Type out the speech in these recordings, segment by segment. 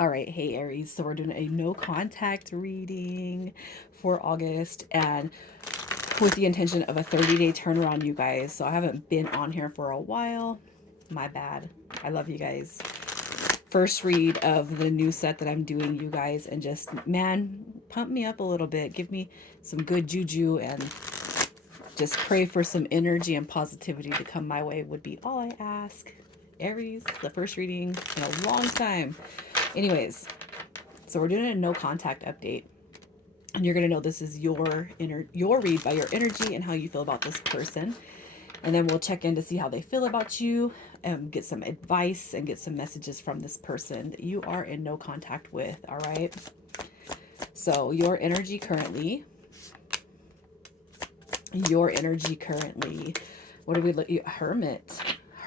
All right, hey Aries. So we're doing a no contact reading for August and with the intention of a 30-day turnaround, you guys. So I haven't been on here for a while. My bad. I love you guys. First read of the new set that I'm doing, you guys, and just man, pump me up a little bit. Give me some good juju and just pray for some energy and positivity to come my way would be all I ask. Aries, the first reading in a long time. Anyways, so we're doing a no contact update. And you're gonna know this is your read by your energy and how you feel about this person. And then we'll check in to see how they feel about you and get some advice and get some messages from this person that you are in no contact with. All right. So your energy currently, what do we look at?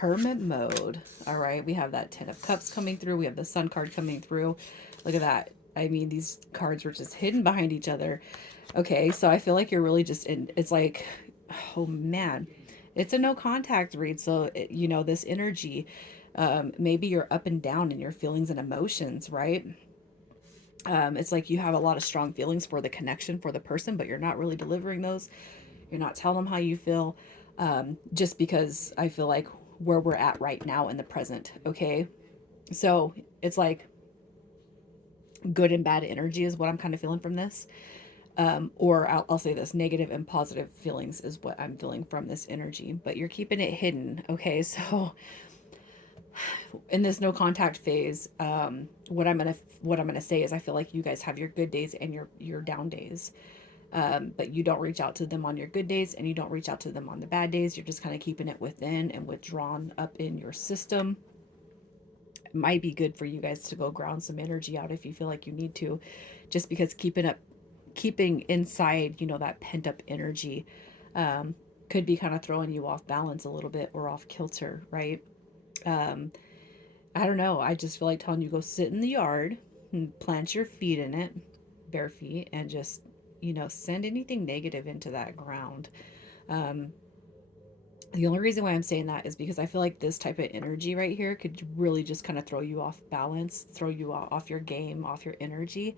Hermit mode. All right. We have that 10 of cups coming through. We have the sun card coming through. Look at that. I mean, these cards were just hidden behind each other. Okay, so I feel like you're really just in, it's like, oh man, it's a no contact read. So, this energy, maybe you're up and down in your feelings and emotions, right? It's like you have a lot of strong feelings for the connection for the person, but you're not really delivering those. You're not telling them how you feel, just because I feel like where we're at right now in the present. Okay, so it's like good and bad energy is what I'm kind of feeling from this. Or I'll say this, negative and positive feelings is what I'm feeling from this energy, but you're keeping it hidden. Okay, so in this no contact phase, what I'm gonna say is I feel like you guys have your good days and your down days, but you don't reach out to them on your good days and you don't reach out to them on the bad days. You're just kind of keeping it within and withdrawn up in your system. It might be good for you guys to go ground some energy out if you feel like you need to, just because keeping inside, that pent up energy, um, could be kind of throwing you off balance a little bit or off kilter, right? Um, I don't know. I just feel like telling you go sit in the yard and plant your feet in it, bare feet, and just, send anything negative into that ground. Um, the only reason why I'm saying that is because I feel like this type of energy right here could really just kind of throw you off balance, throw you off your game, off your energy.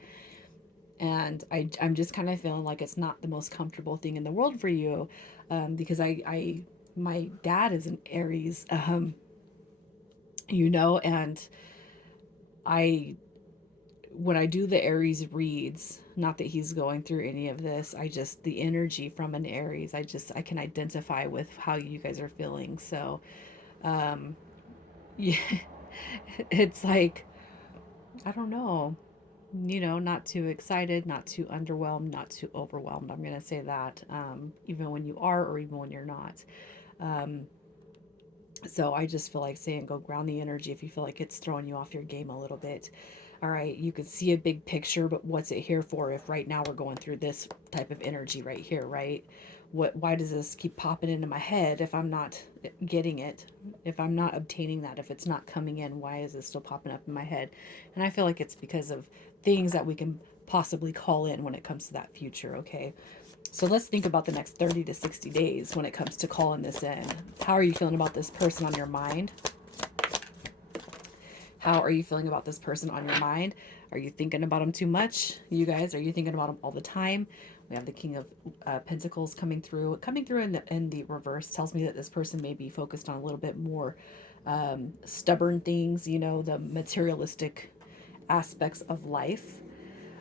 And I'm just kind of feeling like it's not the most comfortable thing in the world for you, because my dad is an Aries, and I when I do the Aries reads, not that he's going through any of this, I just the energy from an Aries, I can identify with how you guys are feeling. So, um, yeah, it's like I don't know, not too excited, not too underwhelmed, not too overwhelmed. I'm going to say that, even when you are, or even when you're not. Um, so I just feel like saying go ground the energy if you feel like it's throwing you off your game a little bit. All right, you could see a big picture, but what's it here for if right now we're going through this type of energy right here, right? Why does this keep popping into my head if I'm not getting it? If I'm not obtaining that, if it's not coming in, why is it still popping up in my head? And I feel like it's because of things that we can possibly call in when it comes to that future, okay? So let's think about the next 30 to 60 days when it comes to calling this in. How are you feeling about this person on your mind? How are you feeling about this person on your mind? Are you thinking about them too much? You guys, are you thinking about them all the time? We have the King of Pentacles coming through. Coming through in the reverse tells me that this person may be focused on a little bit more stubborn things, the materialistic aspects of life.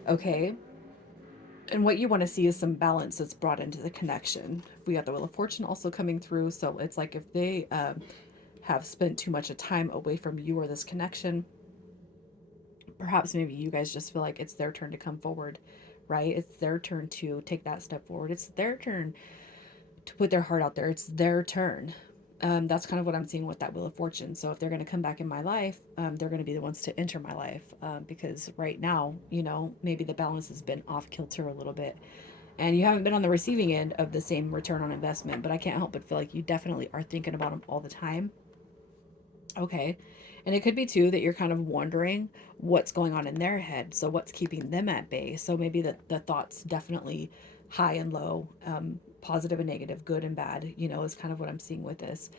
Okay. And what you want to see is some balance that's brought into the connection. We got the Wheel of Fortune also coming through. So it's like if they have spent too much of time away from you or this connection, perhaps maybe you guys just feel like it's their turn to come forward, right? It's their turn to take that step forward. It's their turn to put their heart out there. It's their turn. That's kind of what I'm seeing with that Wheel of Fortune. So if they're going to come back in my life, they're going to be the ones to enter my life, because right now, maybe the balance has been off kilter a little bit and you haven't been on the receiving end of the same return on investment, but I can't help but feel like you definitely are thinking about them all the time. Okay. And it could be too that you're kind of wondering what's going on in their head. So what's keeping them at bay? So maybe the thoughts definitely high and low, positive and negative, good and bad, is kind of what I'm seeing with this.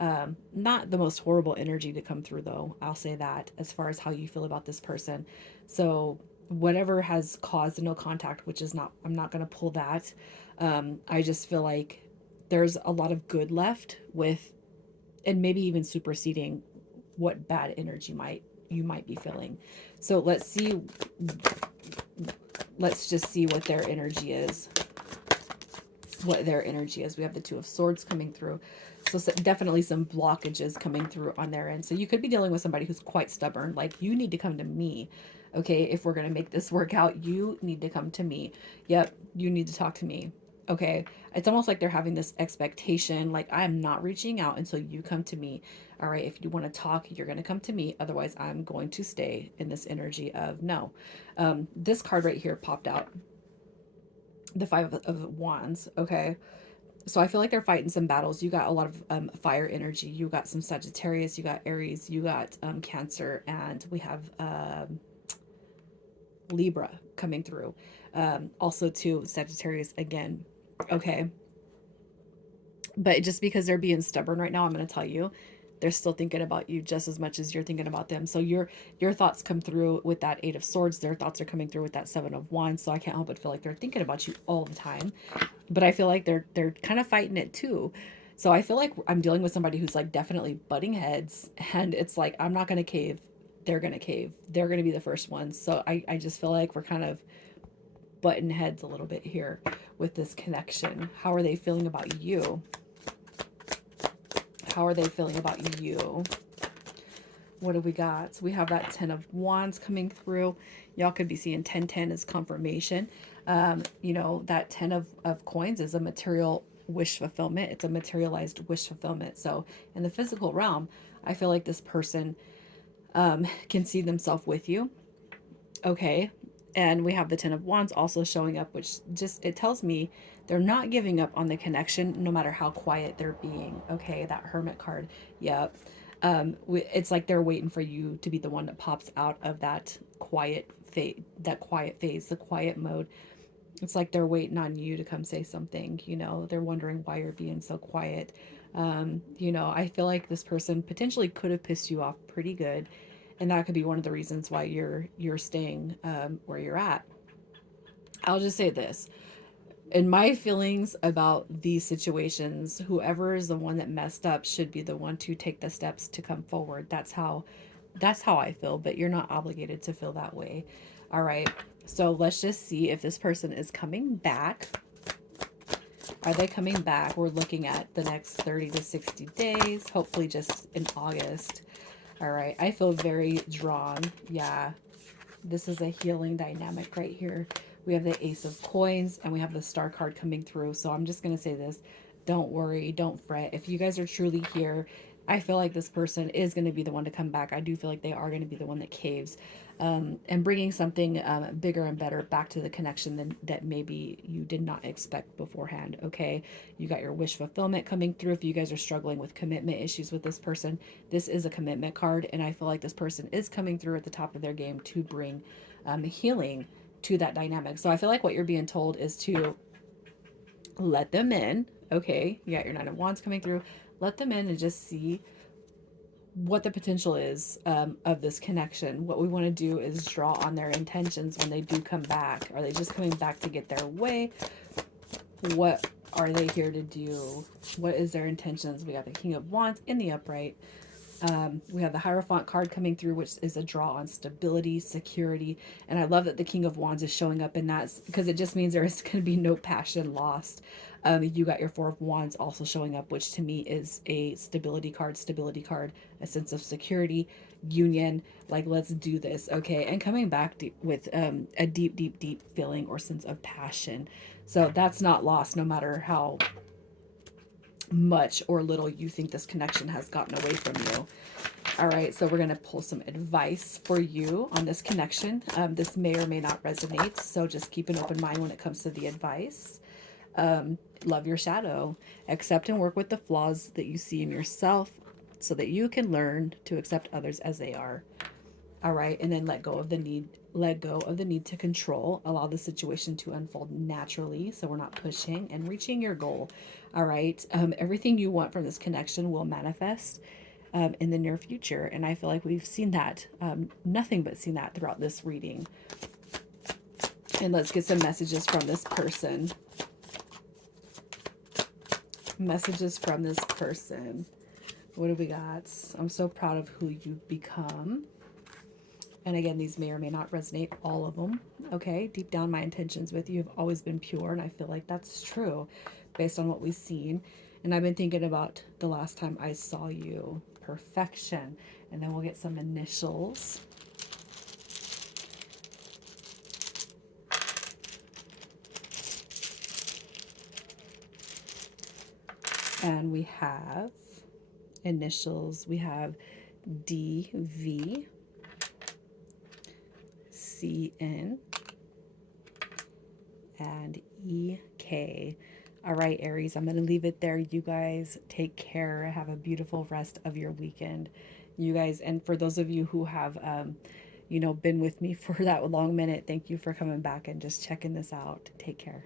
Not the most horrible energy to come through, though. I'll say that as far as how you feel about this person. So, whatever has caused no contact, which is not, I'm not going to pull that. I just feel like there's a lot of good left with, and maybe even superseding what bad energy might you might be feeling. So let's just see what their energy is. What their energy is. We have the Two of Swords coming through. So definitely some blockages coming through on their end. So you could be dealing with somebody who's quite stubborn. Like, you need to come to me. Okay, if we're going to make this work out, you need to come to me. Yep, you need to talk to me. Okay, it's almost like they're having this expectation, like, I am not reaching out until you come to me. All right, if you want to talk, you're going to come to me. Otherwise, I'm going to stay in this energy of no. This card right here popped out, the Five of Wands. Okay, so I feel like they're fighting some battles. You got a lot of fire energy. You got some Sagittarius. You got Aries. You got Cancer, and we have Libra coming through. Also, too, Sagittarius again. Okay, but just because they're being stubborn right now, I'm going to tell you, they're still thinking about you just as much as you're thinking about them. So your thoughts come through with that Eight of Swords. Their thoughts are coming through with that Seven of Wands. So I can't help but feel like they're thinking about you all the time. But I feel like they're kind of fighting it too. So I feel like I'm dealing with somebody who's like definitely butting heads, and it's like, I'm not going to cave. They're going to cave. They're going to be the first ones. So I just feel like we're kind of butting heads a little bit here with this connection. How are they feeling about you? How are they feeling about you? What do we got? So we have that Ten of Wands coming through. Y'all could be seeing 1010 as confirmation. You know, that of Coins is a material wish fulfillment. It's a materialized wish fulfillment. So in the physical realm, I feel like this person can see themselves with you. Okay. And we have the Ten of Wands also showing up, which just, it tells me they're not giving up on the connection no matter how quiet they're being. Okay, that Hermit card. Yep. It's like they're waiting for you to be the one that pops out of that quiet phase, the quiet mode. It's like they're waiting on you to come say something. You know, they're wondering why you're being so quiet. You know, I feel like this person potentially could have pissed you off pretty good, and that could be one of the reasons why you're staying where you're at. I'll just say this: in my feelings about these situations, whoever is the one that messed up should be the one to take the steps to come forward. That's how I feel, but you're not obligated to feel that way. All right. So let's just see if this person is coming back. Are they coming back? We're looking at the next 30 to 60 days, hopefully just in August. All right. I feel very drawn. Yeah. This is a healing dynamic right here. We have the Ace of Coins and we have the Star card coming through. So I'm just going to say this. Don't worry. Don't fret. If you guys are truly here, I feel like this person is going to be the one to come back. I do feel like they are going to be the one that caves, and bringing something bigger and better back to the connection than that maybe you did not expect beforehand. Okay, you got your wish fulfillment coming through. If you guys are struggling with commitment issues with this person, this is a commitment card, and I feel like this person is coming through at the top of their game to bring healing to that dynamic. So I feel like what you're being told is to let them in. Okay, you got your Nine of Wands coming through. Let them in and just see what the potential is of this connection. What we want to do is draw on their intentions when they do come back. Are they just coming back to get their way? What are they here to do? What is their intentions? We got the King of Wands in the upright. We have the Hierophant card coming through, which is a draw on stability, security. And I love that the King of Wands is showing up in that, because it just means there is going to be no passion lost. You got your Four of Wands also showing up, which to me is a stability card, a sense of security, union, like, let's do this. Okay. And coming back with a deep, deep, deep feeling or sense of passion. So that's not lost no matter how much or little you think this connection has gotten away from you. All right, so we're going to pull some advice for you on this connection. This may or may not resonate, so just keep an open mind when it comes to the advice. Love your shadow. Accept and work with the flaws that you see in yourself so that you can learn to accept others as they are. All right. And then let go of the need to control. Allow the situation to unfold naturally. So we're not pushing and reaching your goal. All right. Everything you want from this connection will manifest in the near future. And I feel like we've seen that, nothing but seen that throughout this reading. And let's get some messages from this person. Messages from this person. What do we got? I'm so proud of who you've become. And again, these may or may not resonate, all of them. Okay, deep down, my intentions with you have always been pure, and I feel like that's true based on what we've seen. And I've been thinking about the last time I saw you. Perfection. And then we'll get some initials. And we have initials. We have DV, CN, and EK. All right, Aries, I'm going to leave it there. You guys take care. Have a beautiful rest of your weekend. You guys, and for those of you who have, been with me for that long minute, thank you for coming back and just checking this out. Take care.